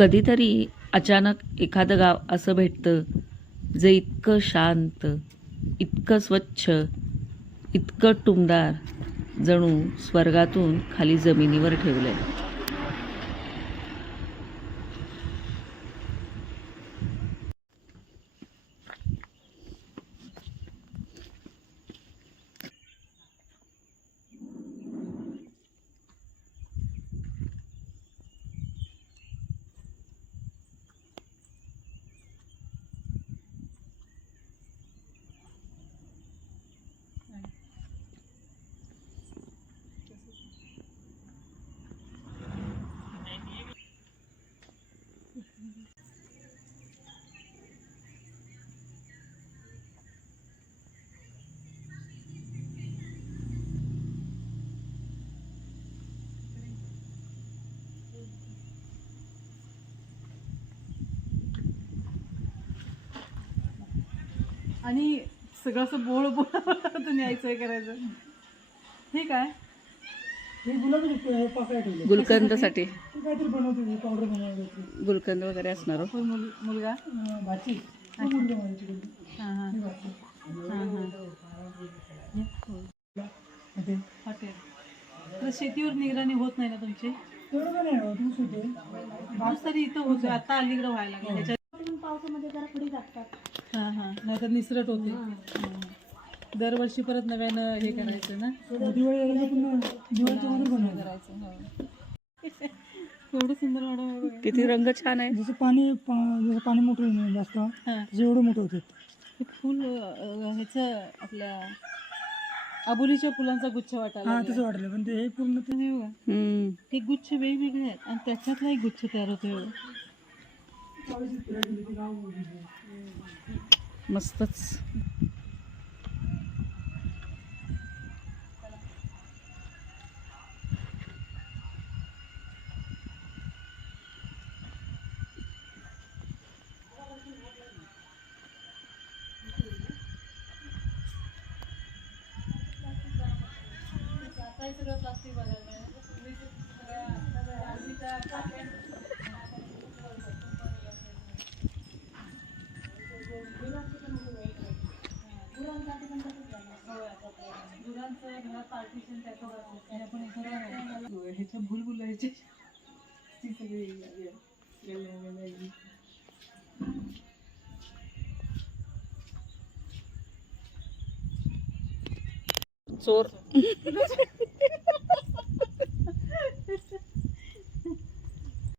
कधीतरी अचानक एखादं गाव असं भेटतं जे इतकं शांत, इतकं स्वच्छ, इतकं टुमदार, जणू स्वर्गातून खाली जमिनीवर ठेवलंय. आणि सगळं असं बोळ बोळातून यायचं करायचं. हे काय हे गुलाबी पाकळ्या ठेवले गुलकंदसाठी ते काहीतरी बनवते पावडर बनवायला गुलकंद वगैरे असणार हो. कोण मुलगा? भाची तो मुलगा माझी कोणती हां हां ही भाची. हां हां ते हॉटेल. तर शेतीवर निगराणी होत नाही ना तुमची? तेवढं का नाही होत ऊस होते पाऊस तरी इथं होतो, आता अलीकडे व्हायला लागलं त्याच्यात. पावसामध्ये जरा पुढे जातात. हां हां नाहीतर निसरट होते. हां. दरवर्षी परत नव्यानं हे करायचं ना, दिवाळी आली की पुन्हा दिवाळीच्या मध्ये बनवायचं. करायचं. हो. एवढं सुंदर वाटत. किती रंग छान आहे. जसं जसं पाणी मोठं आहे जास्त हां तसं एवढं मोठं होते. हे फुल ह्याचं आपल्या आबोलीच्या फुलांचा गुच्छ वाटायला हा लागलाय. तसं वाटलं पण ते हे पूर्ण ते हे बघा, हम्म. हे गुच्छ वेगवेगळे आहेत आणि त्याच्यातला एक गुच्छ तयार होतो. मस्तच. सगळं प्लास्टिक बघायला ह्याच्या भुलभुल ह्याची ती सगळी चोर